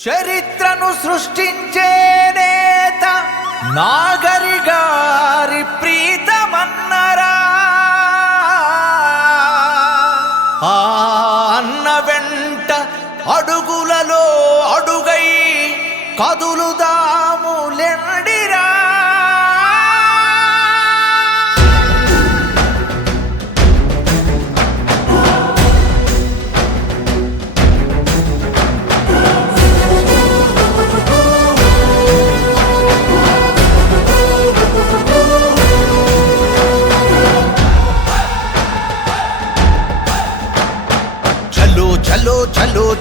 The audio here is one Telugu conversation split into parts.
చరిత్రను సృష్టించే నేత నాగరి గారి ప్రీతమన్నరా. ఆ అన్న వెంట అడుగులలో అడుగై కదులుదా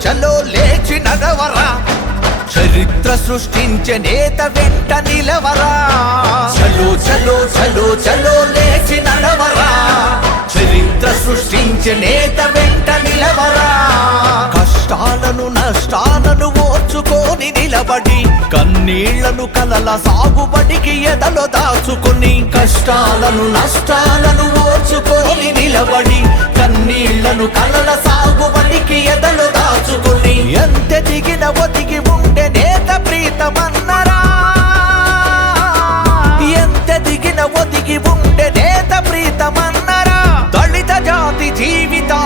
చలో లేచి నడవరా. చరిత్ర సృష్టించే నేత వెంట నిలవరా. చలో చలో చలో చలో లేచి నడవరా. చరిత్ర సృష్టించే నేత వెంట నిలవరా. కష్టాలను నష్టాలను ఓర్చుకొని నిలబడి కన్నీళ్ళను కలల సాగుబడికి ఎదలో దాచుకొని కష్టాలను నష్టాలను ఓర్చుకొని నిలబడి కన్నీళ్ళను కలల సాగుబడికి ఎదలు దాచుకొని ఎంత దిగిన ఒదిగి ఉండే నేత ప్రీతమన్నరా? ఎంత దిగిన ఒదిగి ఉండే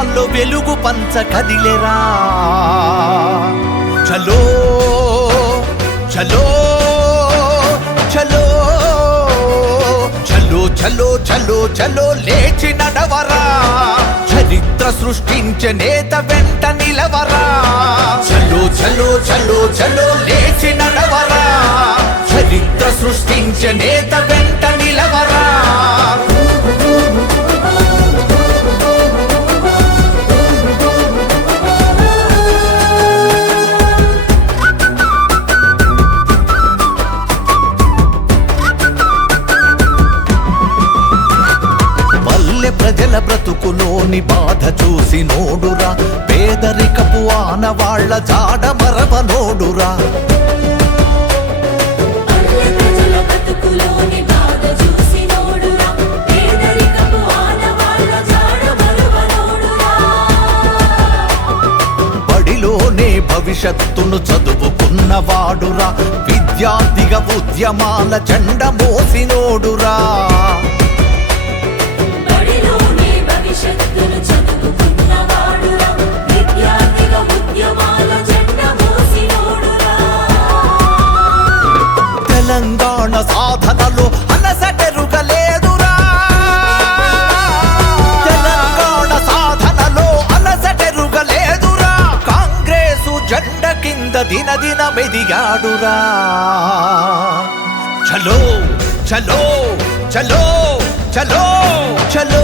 జీవితాల్లో వెలుగు పంచ కదిలేరా? చలో చలో చలో చలో చలో చలో చలో లేచి నడవరా. చరిత్ర సృష్టించే నేత వెంట నిలవరా. చలో చలో చలో చలో లేచి నడవరా. చరిత్ర సృష్టించే నేత వెంట నిలవరా. పేదలోని బాధ చూసి నోడురా. పేదరికపు ఆనవాళ్ళ జాడ మరవ నోడురా. బడిలోనే భవిష్యత్తును చదువుకున్నవాడురా. విద్యార్థిగా ఉద్యమాల చండమో చలో చలో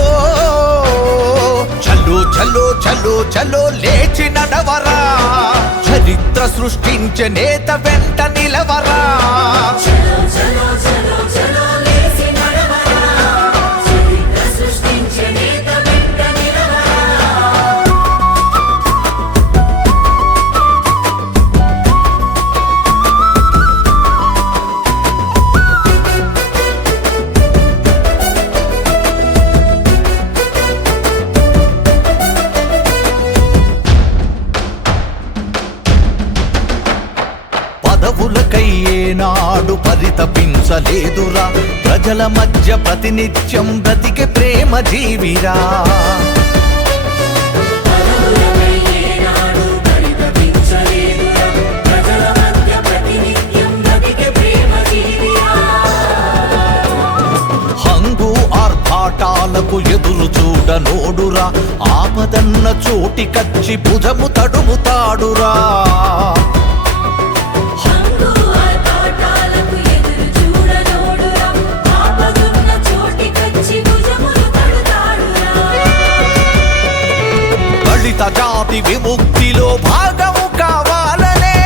చలో చలో చలో చలో లేచి నడవరా. చరిత్ర సృష్టించే నేత వెంట నిలవరా. చలో చలో చలో చలో. హింసలేదురా ప్రజల మధ్య ప్రతినిత్యం బ్రతికి ప్రేమ జీవిరా. ఎదురు చూడ నోడురా ఆపదన్న చోటికచ్చి భుజము తడుముతాడురా. దళిత జాతి విముక్తిలో భాగము కావాలనే.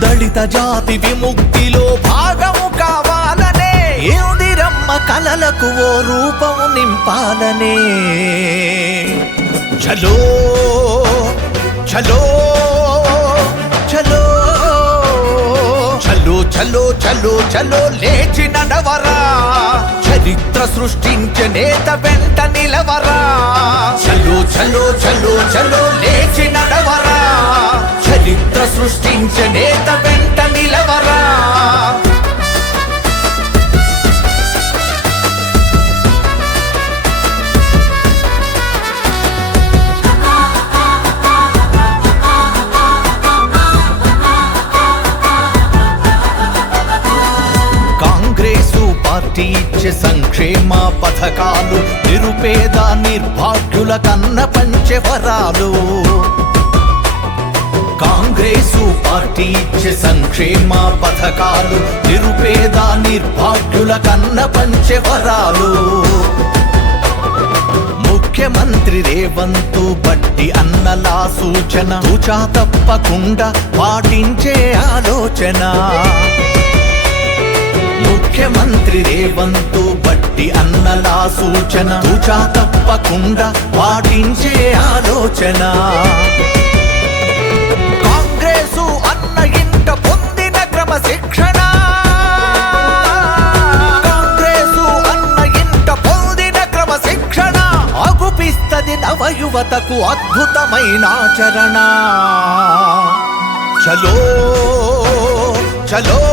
దళిత జాతి విముక్తిలో భాగము కావాలనే. ఇందిరమ్మ కలలకు ఓ రూపము నింపాలనే. చలో చలో. చలో చలో చలో చలో లేచి నడవరా చరిత్ర సృష్టించే నేత వెంట నిలవరా. చలో చలో చలో చలో లేచి నడవరా చరిత్ర సృష్టించే నేత వెంట నిలవరా. పథకాలు నిరుపేద నిర్భాగ్యుల కన్న పంచవరాలు. కాంగ్రెసు పార్టీ ఇచ్చే సంక్షేమ పథకాలు నిరుపేద నిర్భాగ్యుల కన్న పంచవరాలు. ముఖ్యమంత్రి రేవంతు బట్టి అన్నలా సూచన తూచా తప్పకుండా పాటించే ఆలోచన. ముఖ్యమంత్రి రేవంతు బట్టి అన్నలా సూచన. తూచా తప్పకుండా పాటించే ఆలోచన. కాంగ్రెసు అన్న ఇంట పొందిన క్రమశిక్షణ కాంగ్రెసు అన్న ఇంట పొందిన క్రమ శిక్షణ. అగుపిస్తది నవయువతకు అద్భుతమైన ఆచరణ. చలో చలో.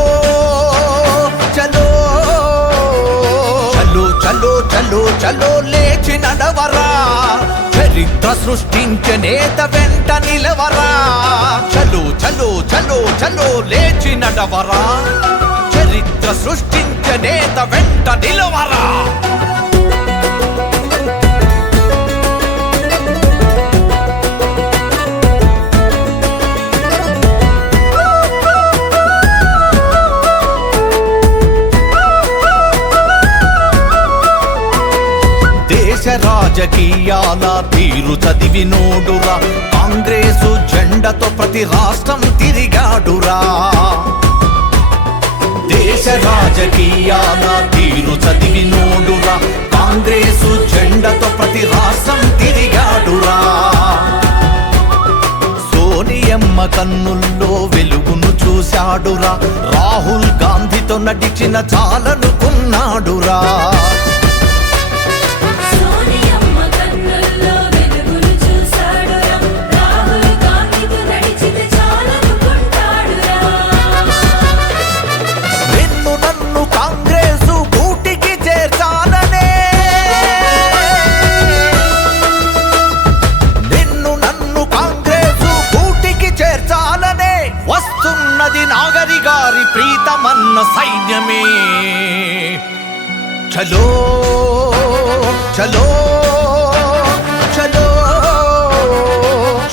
చలో లేచి నడవరా. చరిత్ర సృష్టించే నేత వెంట నిలవరా. చలో చలో చలో చలో లేచి నడవరా. చరిత్ర సృష్టించే నేత వెంట నిలవరా. రాజకీయాల తీరు చదివి నోడురా కాంగ్రెసు జెండతో ప్రతి రాష్ట్రం తిరిగాడురా. దేశ రాజకీయాల తీరు చదివి నోడురా కాంగ్రెసు జెండతో ప్రతి రాష్ట్రం తిరిగాడురా. సోనియమ్మ కన్నుల్లో వెలుగును చూశాడురా. రాహుల్ గాంధీతో నటించిన చాలనుకున్నాడురా. ఉన్న సైన్యమే. చలో చలో చలో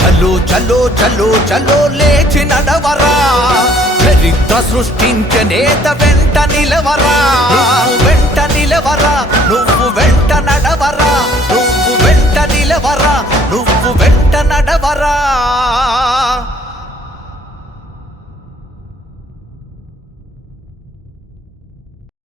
చలో చలో చలో చలో లేచి నడవరా. చరిత్ర సృష్టించ నేత వెంట